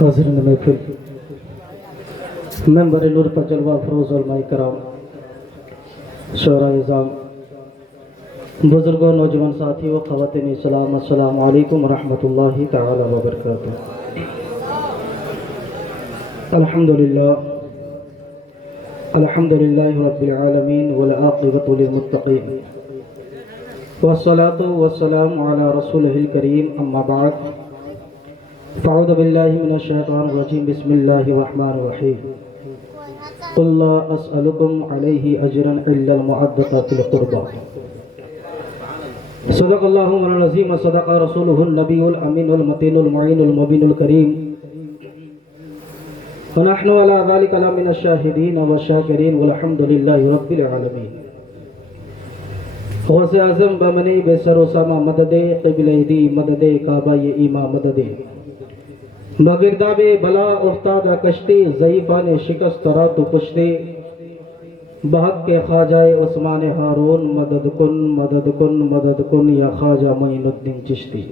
حاضرین محفل، ممبر نور پر جلوہ فروز علماء کرام، شعراء اعظام، بزرگوں، نوجوان ساتھیوں، خواتین اسلام، السلام علیکم ورحمۃ اللہ تعالی وبرکاتہ۔ الحمدللہ رب العالمین والعاقبۃ للمتقین، والصلاة والسلام علی رسولہ الکریم، اما بعد، فاعوذ باللہ من الشیطان الرجیم، بسم اللہ الرحمن الرحیم۔ قل لا اسألکم علیہ اجرا الا المودۃ فی القربى۔ صدق اللہ العظیم، صدق رسولہ النبی الامین المتین المعین المبین الکریم، ونحن علی ذلک لمن الشاہدین والشاکرین، والحمد للہ رب العالمین۔ غوث اعظم بمنی بے سر و سما مدد، قبلہ دی مدد، کعبہ ایما مدد، بگرداب بلا افتاد کشتی، ضعیفان شکست را تو پشتے، بحق کے خواجہ عثمان ہارون، مدد کن مدد کن مدد کن یا خواجہ معین الدین چشتی۔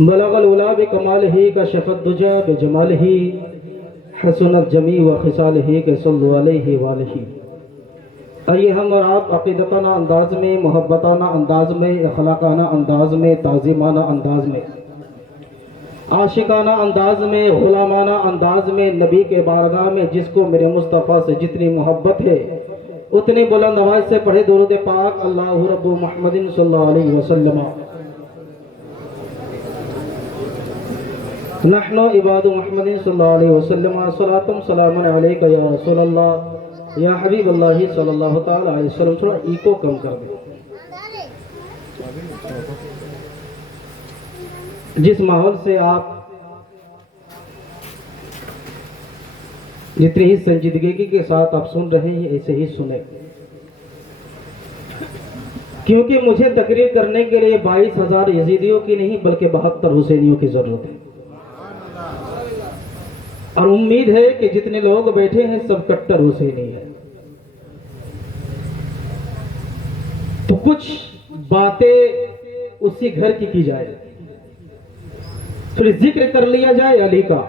بلغ العلا بکمالہ کشف الدجی بجمالہ، حسنت جمیع و خصالہ کہ صلو علیہ وآلہ۔ آئیے ہم اور آپ عقیدتانہ انداز میں، محبتانہ انداز میں، اخلاقانہ انداز میں، تعظیمانہ انداز میں، عاشقانہ انداز میں، غلامانہ انداز میں، نبی کے بارگاہ میں جس کو میرے مصطفیٰ سے جتنی محبت ہے اتنی بلند آواز سے پڑھے درود پاک، اللہ رب محمد صلی اللہ علیہ وسلم۔ نحن عباد محمد صلی اللہ علیہ وسلم، صلاۃ سلام علیک یا رسول اللہ یا حبیب اللہ صلی اللہ تعالی علیہ وسلم۔ تھوڑا ایکو کم کر دیں۔ جس ماحول سے آپ جتنی ہی سنجیدگی کے ساتھ آپ سن رہے ہیں ایسے ہی سنیں، کیونکہ مجھے تقریر کرنے کے لیے 22,000 یزیدیوں کی نہیں بلکہ 72 حسینیوں کی ضرورت ہے، اور امید ہے کہ جتنے لوگ بیٹھے ہیں سب کٹر حسینی ہیں۔ تو کچھ باتیں اسی گھر کی جائے، پھر ذکر کر لیا جائے علی کا،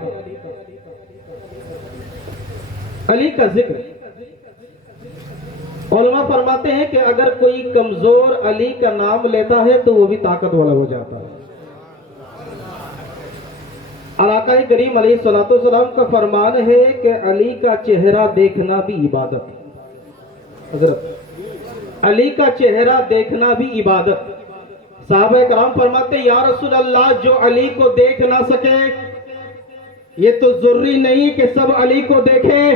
علی کا ذکر۔ علماء فرماتے ہیں کہ اگر کوئی کمزور علی کا نام لیتا ہے تو وہ بھی طاقت والا ہو جاتا ہے۔ آقا کریم علیہ السلام کا فرمان ہے کہ علی کا چہرہ دیکھنا بھی عبادت ہے۔ حضرت علی کا چہرہ دیکھنا بھی عبادت۔ صحابہ کرام فرماتے ہیں یا رسول اللہ، جو علی کو دیکھ نہ سکے یہ تو ضروری نہیں کہ سب علی کو دیکھیں۔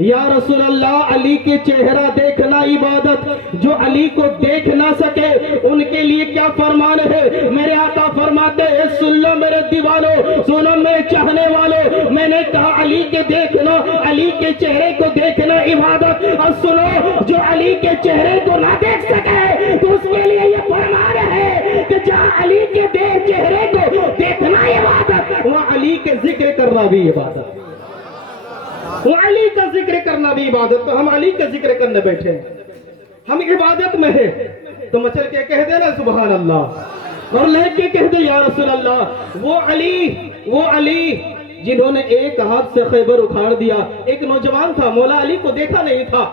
یا رسول اللہ، علی کے چہرہ دیکھنا عبادت۔ جو علی کو دیکھ نہ سکے ان کے لیے کیا فرمان ہے؟ میرے آقا فرماتے ہیں سن لو میرے دیوانو، سنو میرے چاہنے والو، میں نے کہا علی کے دیکھنا، علی کے چہرے کو دیکھنا عبادت۔ اور سنو، جو علی کے چہرے کو نہ دیکھ سکے تو اس کے لیے یہ فرمان ہے کہ جہاں علی کے چہرے کو دیکھنا عبادت، وہاں علی کے ذکر کرنا بھی عبادت، وہ علی کا ذکر کرنا بھی عبادت۔ تو ہم علی کا ذکر کرنے بیٹھے ہیں، ہم عبادت میں ہیں، تو مچل کے کہہ دینا سبحان اللہ، اور لے کے کہہ دے یا رسول اللہ۔ وہ علی جنہوں نے ایک ہاتھ سے خیبر اکھاڑ دیا۔ ایک نوجوان تھا، مولا علی کو دیکھا نہیں تھا،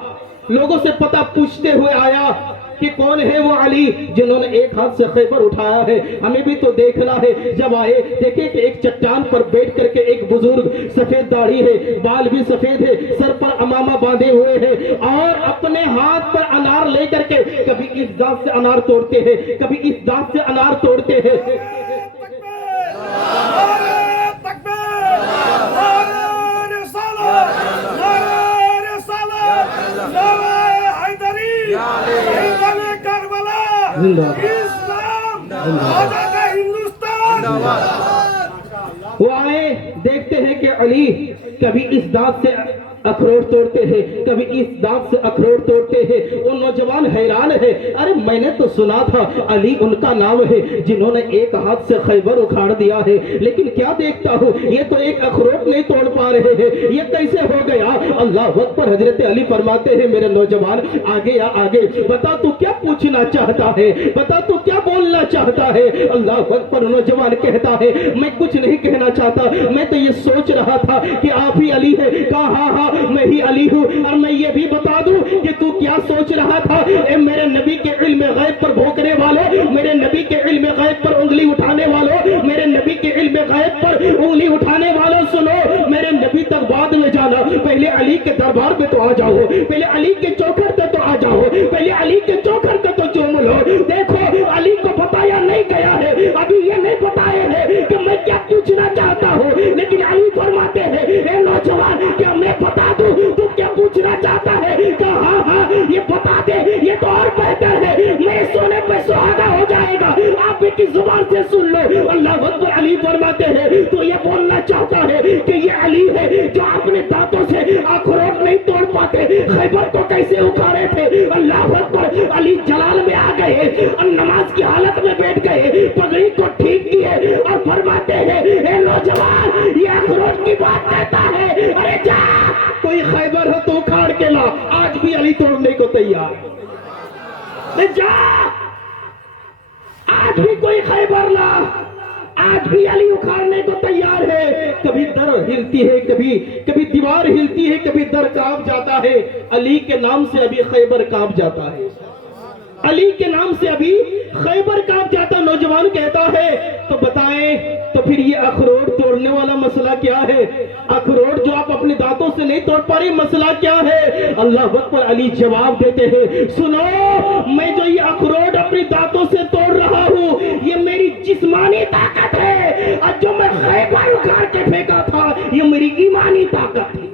لوگوں سے پتہ پوچھتے ہوئے آیا کہ کون ہے وہ علی جنہوں نے ایک ہاتھ سے خیبر اٹھایا ہے، ہمیں بھی تو دیکھنا ہے۔ جب آئے دیکھے کہ ایک چٹان پر بیٹھ کر کے ایک بزرگ، سفید داڑھی ہے، بال بھی سفید ہے، سر پر امامہ باندھے ہوئے ہیں، اور اپنے ہاتھ پر انار لے کر کے کبھی اس دانت سے انار توڑتے ہیں، کبھی اس دانت سے انار توڑتے ہیں۔ وہ آئے دیکھتے ہیں کہ علی کبھی اس دانت سے अखरोट तोड़ते हैं, कभी इस दांत से अखरोट तोड़ते हैं। वो नौजवान हैरान है, अरे मैंने तो सुना था अली उनका नाम है जिन्होंने एक हाथ से खैबर उखाड़ दिया है, लेकिन क्या देखता हूँ ये तो एक अखरोट नहीं तोड़ पा रहे हैं, ये कैसे हो गया? अल्लाह अकबर। हजरत अली फरमाते हैं मेरे नौजवान आगे या आगे, बता तू क्या पूछना चाहता है, बता तू क्या बोलना चाहता है? अल्लाह अकबर। नौजवान कहता है मैं कुछ नहीं कहना चाहता, मैं तो ये सोच रहा था कि आप ही अली है। कहा हाँ हाँ मैं ही अली हूँ, और मैं ये भी बता दूं कि तू क्या सोच रहा था? ए मेरे नबी के इल्म गैब पर भौंकने वालों, मेरे नबी के इल्म गैब पर उंगली उठाने वालों, मेरे नबी के इल्म गैब पर उंगली उठाने वालों, सुनो, मेरे नबी तक बाद में जाना, पहले अली के दरबार पे तो आ जाओ, पहले अली के चौखट पे तो आ जाओ, पहले अली के चौखट पे तो चूम लो। देखो अली को बताया नहीं गया है, अभी ये नहीं बताए हैं कि मैं क्या पूछना चाहता हूँ, लेकिन अली फरमाते हैं ए नौजवान क्या मैं बता दूं तू क्या पूछना चाहता है? कहा हाँ हाँ ये बता दे, ये तो और बेहतर है, मेरे सोने पे सुहागा हो जाएगा। आप की जुबान से सुन लो। अल्लाह अकबर। अली फरमाते हैं तो ये बोलना चाहता है कि ये अली है जो अपने दांतों से अखरोट नहीं तोड़ पाते, खैबर को कैसे उखाड़े थे? अल्लाह अकबर। अली जलाल में आ गए और नमाज की हालत में बैठ गए, पगड़ी को ठीक किए और फरमाते हैं ए नौजवान ये अखरोट की बात कहता है, अरे जा कोई खैबर है तो उखाड़ के ला। आज भी अली तोड़ने को तैयार, जा आज भी कोई खैबर ला, आज भी अली उखाड़ने को तैयार है। कभी दर हिलती है, कभी दीवार हिलती है, कभी दर कांप जाता है, अली के नाम से अभी खैबर कांप जाता है, अली के नाम से अभी खैबर कांप जाता। नौजवान कहता है तो बताएं तो फिर ये अखरोट तोड़ने वाला मसला क्या है? अखरोट जो आप अपने दांतों से नहीं तोड़ पा रहे, मसला क्या है? अल्लाह अकबर। अली जवाब देते हैं सुनो, मैं जो ये अखरोट अपने दांतों से तोड़ रहा हूँ ये मेरी जिस्मानी ताकत है, और जो मैं खैबर उखाड़ के फेंका था ये मेरी ईमानी ताकत है,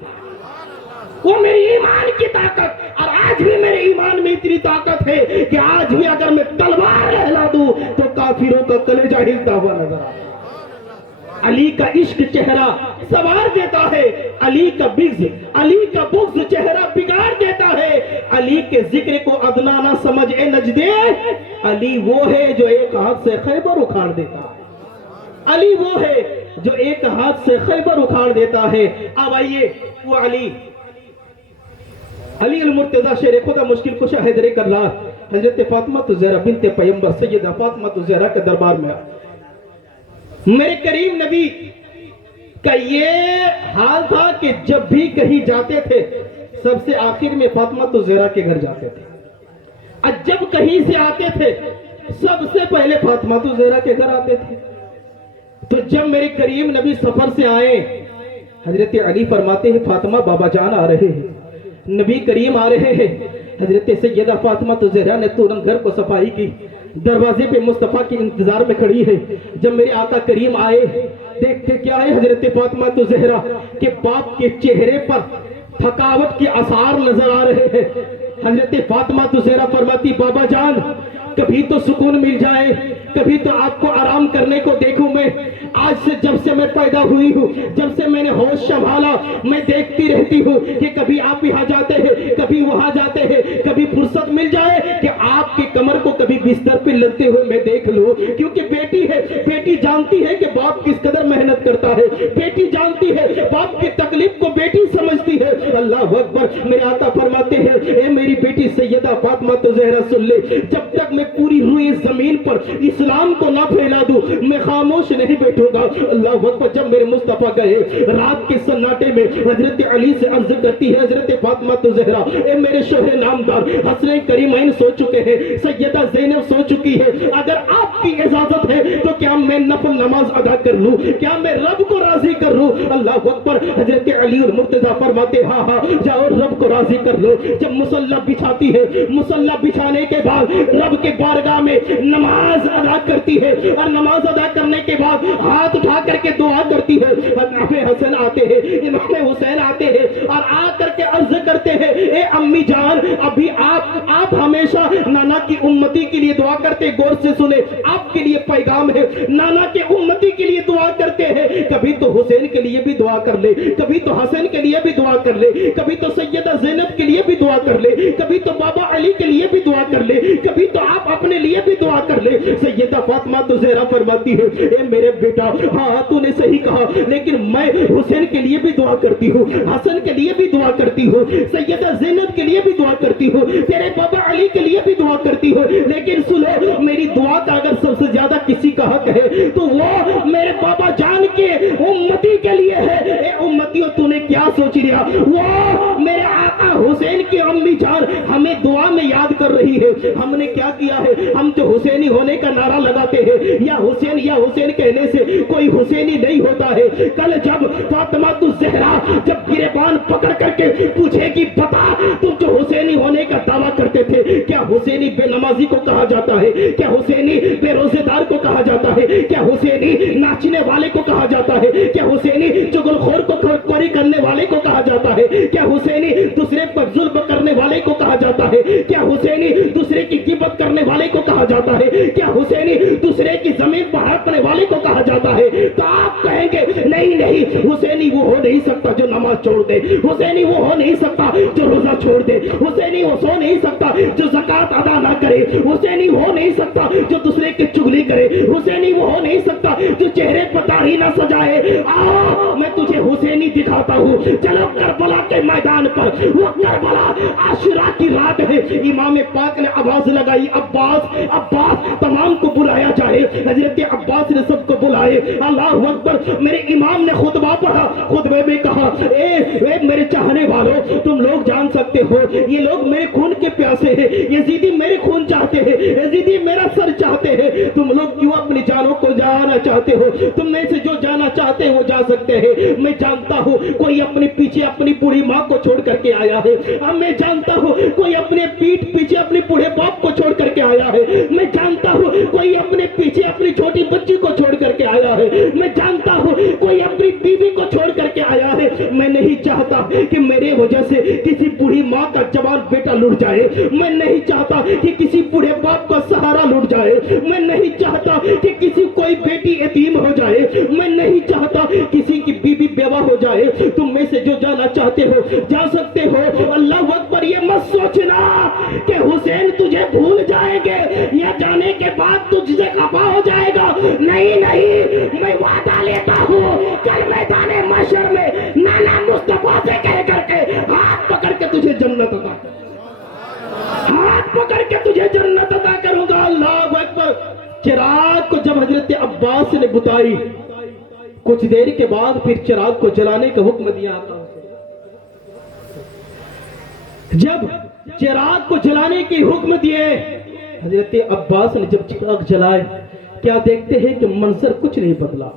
वो मेरी ईमान की ताकत। और आज भी मेरे ईमान में इतनी ताकत है कि आज भी अगर मैं तलवार लहरा दूं तो काफिरों का कलेजा हिलता हुआ नजर आता है। अली का इश्क चेहरा सवार देता है, अली का बुग़्ज़ चेहरा बिगाड़ देता है। अली के जिक्र को अदना ना समझ ए नजदे, अली वो है जो एक हाथ से खैबर उखाड़ देता है, अली वो है जो एक हाथ से खैबर उखाड़ देता है। अब आइए वो अली अल-मुर्तज़ा शेर खुदा मुश्किल कुशा हैदर कररा हजरत फातिमा ज़हरा बिन्त पैगंबर सैयदा फातिमा ज़हरा के दरबार में मेरे करीम नबी का ये हाल था कि जब भी कहीं जाते थे सबसे आखिर में फातिमा ज़हरा के घर जाते थे, और जब कहीं से आते थे सबसे पहले फातिमा ज़हरा के घर आते थे। तो जब मेरे करीम नबी सफर से आए, हजरत अली फरमाते हैं फातिमा बाबा जान आ रहे हैं, नबी करीम आ रहे हैं। हजरत सैयदा फातिमा ज़हरा ने तुरंत घर को सफाई की, दरवाजे पे मुस्तफा के इंतजार में खड़ी है। जब मेरे आका करीम आए, देखते क्या है हजरत फातिमा ज़हरा के बाप के चेहरे पर थकावट के आसार नजर आ रहे हैं। हजरत फातिमा ज़हरा फरमाती बाबा जान कभी तो सुकून मिल जाए, कभी तो आपको आराम करने को देखूं। मैं आज से जब से मैं पैदा हुई हूँ, जब से मैंने होश संभाला, मैं देखती रहती हूँ कि कभी आप यहाँ जाते हैं, कभी वहां जाते हैं, कभी फुर्सत मिल जाए कि आपके कमर को कभी बिस्तर पे लगते हुए मैं देख लूं। क्योंकि बेटी है, बेटी जानती है कि बाप किस कदर मेहनत करता है, बेटी जानती है बाप की तकलीफ को बेटी समझती है। अल्लाह अकबर। मेरे आका फरमाते हैं ए मेरी बेटी सैयदा फातिमा ज़हरा सुन ले, जब तक मैं पूरी रुए जमीन पर इस्लाम को ना फैला दूं मैं खामोश नहीं बैठूंगा। अल्लाह अकबर। जब मेरे मुस्तफा गए रात के सन्नाटे में हजरत अली से अर्ज करती है हजरत फातिमा ज़हरा ए मेरे शोहर नामदार हसनैन करीमैन सो चुके हैं, सैयदा ज़ैनब सो चुकी है, अगर आपकी इजाजत है तो क्या मैं नफल नमाज अदा कर लूं, क्या मैं रब को राजी कर लूं? अल्लाह अकबर। हजरत अली और मुर्तजा फरमाते हाँ हाँ जाओ रब को राजी कर लो। जब मुसल्ला बिछाती है, मुसल्ला बिछाने के बाद रब के बारगाह में नमाज अदा करती है, और नमाज अदा करने के बाद हाथ उठा करके दुआ करती है। इमाम हसन आते हैं, इमाम हुसैन आते हैं और आ करके अर्ज करते हैं ए अम्मी जान अभी आप हमेशा नाना की उम्मती के लिए दुआ करते, गौर से सुने आपके लिए पैगाम है। नाना के उम्मती के लिए दुआ करते हैं, कभी तो हुसैन के लिए भी दुआ कर ले, कभी तो हसन के लिए भी दुआ कर ले, कभी तो सैयदा ज़ैनब के लिए भी दुआ कर ले, कभी तो बाबा अली के लिए भी दुआ कर ले, कभी तो आप अपने लिए भी दुआ कर ले। सैयदा फातिमा तो ज़हरा फरमाती है, ए मेरे बेटा, हाँ तूने सही कहा, लेकिन मैं हुसैन के लिए भी दुआ करती हूँ, हसन के लिए भी दुआ करती हूँ, सैयदा ज़ैनब के लिए भी दुआ करती हूँ, तेरे बाबा अली के लिए भी दुआ करती हूँ, लेकिन सुनो, मेरी दुआ का अगर सबसे ज्यादा किसी का हक है तो वो मेरे बाबा जान के उम्मती के लिए है। ए उम्मतियों, तूने क्या सोच लिया? वो मेरे आका हुसैन की अम्मी जान हमें दुआ में याद कर रही है। हमने क्या किया है? हम तो हुसैनी होने का नारा लगाते हैं, या हुसैन कहने से कोई हुसैनी नहीं होता है। कल जब फातिमा तु ज़हरा जब गिरेबान पकड़ करके पूछेगी, बता तुम जो हुसैनी होने का दावा करते थे, क्या हुसैनी बेनमाजी को कहा जाता है? क्या हुसैनी बेरोजेदार को कहा जाता है? क्या हुसैनी नाचने वाले को कहा जाता है? क्या हुसैनी चुगलखोर को खोरी करने वाले को कहा जाता है? क्या हुसैनी दूसरे पर जुल्म करने वाले को कहा जाता है? क्या हुसैनी दूसरे की गिबत करने वाले को कहा जाता है? क्या हुसैनी दूसरे की जमीन पर हड़पने वाले को कहा जाता है? तो आप कहेंगे नहीं नहीं, हुसैनी वो हो नहीं सकता जो नमाज छोड़ दे, हुसैनी वो हो नहीं सकता जो रोजा छोड़ दे, हुसैनी वो सो नहीं सकता जो ज़कात अदा ना करे, हुसैनी हो नहीं सकता जो दूसरे की चुगली करे, हुसैनी वो हो नहीं सकता जो चेहरे पर दाढ़ी ना सजाए। आओ मैं तुझे हुसैनी दिखाता हूँ, चलो करबला के मैदान पर। वो करबला आशुरा की रात है, इमाम पाक ने आवाज लगाई, अब्बास अब्बास, तमाम को बुलाया जाए। हजरत अब्बास ने सबको बुलाए, अल्लाह अकबर। मेरे इमाम ने खुतबा पढ़ा, खुतबे में कहा, ए मेरे चाहने वालों, तुम लोग जान सकते हो ये लोग मेरे खून के प्यासे हैं, यजीदी मेरे खून चाहते हैं, यजीदी मेरा सर चाहते हैं। तुम लोग क्यों अपनी जानों को जाना चाहते हो? तुम में से जो जाना चाहते हैं वो जा सकते हैं। मैं जानता हूँ कोई अपने पीछे अपनी बूढ़ी माँ को छोड़ करके आया है, अब मैं जानता हूँ कोई अपने पीठ पीछे अपने बूढ़े बाप को छोड़ करके आया है, मैं जानता हूँ कोई अपने पीछे अपनी छोटी बच्ची को छोड़ करके आया है, मैं जानता हूँ कोई अपनी बीवी को छोड़ करके आया है। मैं नहीं चाहता कि मेरे वजह से किसी बूढ़ी माँ का जवान बेटा लुट जाए, मैं नहीं चाहता कि किसी बूढ़े बाप का सहारा लुट जाए, मैं नहीं चाहता कि किसी कोई बेटी यतीम हो जाए, मैं नहीं चाहता किसी की बीवी बेवा हो जाए। तुम में से जो जाना चाहते हो जा सकते हो। अल्लाह अकबर। ये मत सोचना कि हुसैन तुझे भूल जाएंगे या जाने के बाद तुझसे खफा हो जाएगा, नहीं नहीं, मैं वादा लेता हूँ कल मैदान महशर में नाना मुस्तफा से कह करके हाथ पकड़ के तुझे जन्नत अता, हाथ पकड़ के तुझे जन्नत अता करूंगा। अल्लाह अकबर। चिराग को जब हजरत अब्बास ने बुताई, कुछ देर के बाद फिर चिराग को जलाने का हुक्म दिया था। जब चिराग को जलाने के हुक्म दिए, हजरत अब्बास ने जब चिराग जलाए, क्या देखते हैं कि मंजर कुछ नहीं बदला,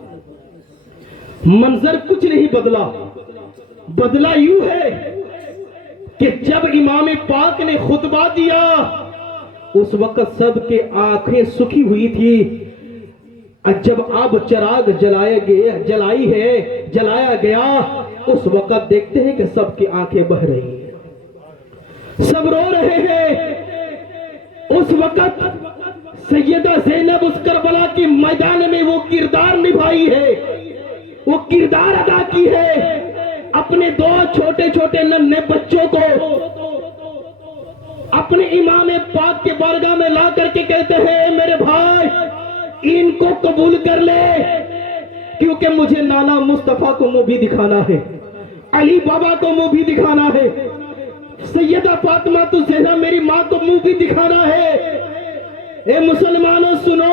मंजर कुछ नहीं बदला। बदला यूं है कि जब इमाम पाक ने खुतबा दिया, उस वक्त सबके आंखें सुखी हुई थी। जब अब चिराग जलाया गया, उस वक्त देखते हैं कि सबकी आंखें बह रही हैं, सब रो रहे हैं। उस वक्त सैयदा ज़ैनब उस करबला के मैदान में वो किरदार निभाई है, वो किरदार अदा की है। अपने दो छोटे छोटे नन्हे बच्चों को अपने इमाम पाक के बारगाह में ला करके कहते हैं, मेरे भाई इनको कबूल कर ले, क्योंकि मुझे नाना मुस्तफा को मुंह भी दिखाना है, अली बाबा को मुंह भी दिखाना है, सैयदा फातिमा तो ज़हरा मेरी माँ को मुंह भी दिखाना है। ए मुसलमानों सुनो,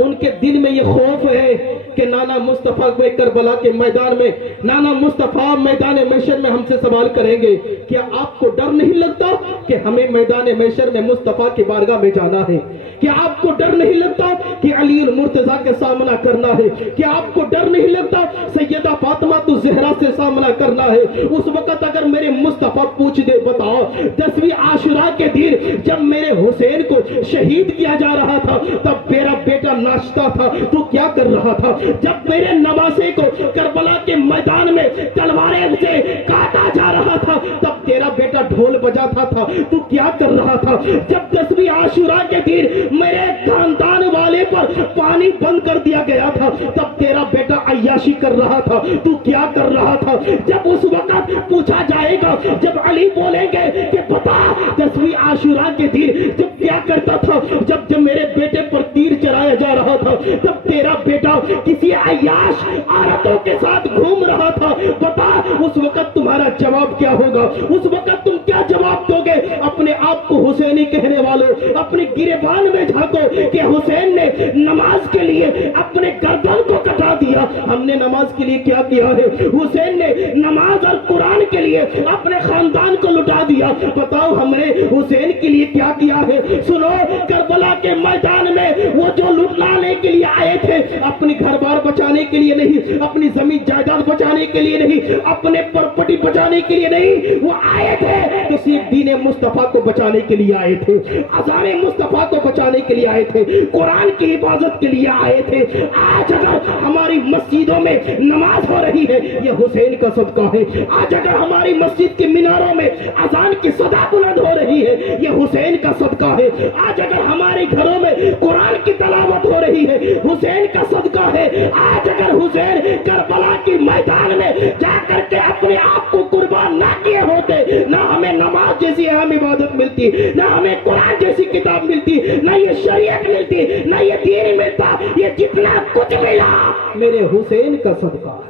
उनके दिल में ये खौफ है कि नाना मुस्तफा को करबला के मैदान में, नाना मुस्तफा मैदान महशर में हमसे सवाल करेंगे। क्या आपको डर नहीं लगता कि हमें मैदान महशर में मुस्तफा की बारगाह में जाना है? क्या आपको डर नहीं लगता कि अली मुर्तजा के सामना करना है? क्या आपको डर नहीं लगता सैयदा फातिमा तो ज़हरा से सामना करना है? उस वक्त अगर मेरे मुस्तफा पूछ दे, बताओ 10वीं आशुरा के दिन जब मेरे हुसैन को शहीद किया जा रहा था, तब मेरा बेटा नाचता था, तू क्या कर रहा था? जब मेरे नवासे को करबला के मैदान में तलवारें से काटा जा रहा था, तब तेरा बेटा ढोल बजाता था, तू क्या कर रहा था? जब 10वीं आशुरा के दिन मेरे खानदान वाले पर پانی بند کر دیا گیا تھا تب تیرا بیٹا عیاشی کر رہا تھا، تو کیا کر رہا تھا؟ جب اس وقت پوچھا جائے گا، جب علی بولیں گے کہ بتا 10ویں عاشوراء کے دن جب کیا کرتا تھا، جب میرے بیٹے پر تیر چلایا جا رہا تھا تب تیرا بیٹا کسی عیاش عورتوں کے ساتھ گھوم رہا تھا، بتا اس وقت تمہارا جواب کیا ہوگا؟ اس وقت تم کیا جواب دو گے؟ اپنے آپ کو حسینی کہنے والوں اپنی گریبان میں جھانکو کہ حسین نے نماز کے لیے اپنے گردن کو کٹا دیا، ہم نے نماز کے لیے کیا کیا ہے؟ حسین نے نماز اور قرآن کے لیے اپنے خاندان کو لٹا دیا، بتاؤ ہم نے حسین کے لیے کیا کیا ہے؟ سنو، کربلا کے میدان میں وہ جو لوٹ لانے کے لیے آئے تھے، اپنی گھر بار بچانے کے لیے نہیں، اپنی زمین جائیداد بچانے کے لیے نہیں، اپنے پراپرٹی بچانے کے لیے نہیں، وہ آئے تھے تو صرف دین مصطفیٰ کو بچانے کے لیے آئے تھے، اذان مصطفیٰ کو بچانے کے لیے آئے تھے، قرآن کی حفاظت کے لیے آئے تھے۔ آج اگر ہماری مسجدوں میں نماز ہو رہی ہے یہ حسین کا صدقہ ہے، آج اگر ہماری مسجد کے میناروں میں اذان کی صدا بلند ہو رہی ہے یہ حسین کا صدقہ ہے، آج اگر ہمارے گھروں میں قرآن کی تلاوت ہو رہی ہے حسین کا صدقہ ہے، آج اگر حسین کربلا کی میدان میں جا کر کے اپنے آپ کو قربان نہ کیے ہوتے نہ ہمیں نماز جیسی اہم عبادت ملتی، نہ ہمیں قرآن جیسی کتاب ملتی، نہ یہ شریعت ملتی، نہ یہ دین ملتا، یہ جتنا کچھ ملا میرے حسین کا صدقہ ہے،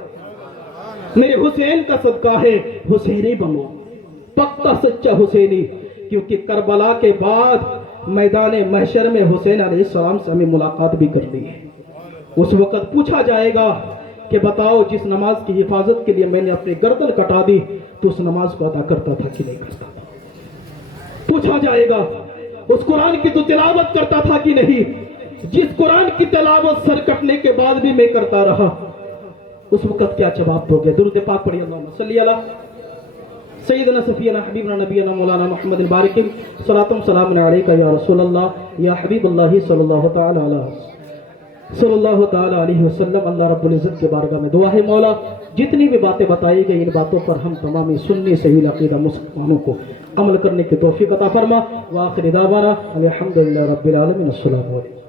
میرے حسین کا صدقہ ہے۔ حسینی بنو، پکا سچا حسینی، کیونکہ کربلا کے بعد میدان محشر میں حسین علیہ السلام سے ہمیں ملاقات بھی کرنی ہے۔ اس وقت پوچھا جائے گا کہ بتاؤ جس نماز کی حفاظت کے لیے میں نے اپنی گردن کٹا دی تو اس نماز کو ادا کرتا تھا کہ نہیں کرتا تھا؟ پوچھا جائے گا اس قرآن کی تو تلاوت کرتا تھا کہ نہیں؟ جس قرآن کی تلاوت سر کٹنے کے بعد بھی میں کرتا رہا، اس وقت کیا جواب دو گے؟ درود پاک پڑھیے، اللہم صلی علی سیدنا صفینا حبیبنا نبینا مولانا محمد بارک صلاۃ و سلام علیکہ یا رسول اللہ یا حبیب اللہ صلی اللہ تعالی علیہ وسلم۔ اللہ رب العزت کے بارگاہ میں دعا ہے مولا جتنی بھی باتیں بتائی گئی ان باتوں پر ہم تمامی سنی صحیح عقیدہ مسلمانوں کو عمل کرنے کی توفیق عطا فرما۔ وآخر دعوانا الحمدللہ رب العالمین، السلام علیکم۔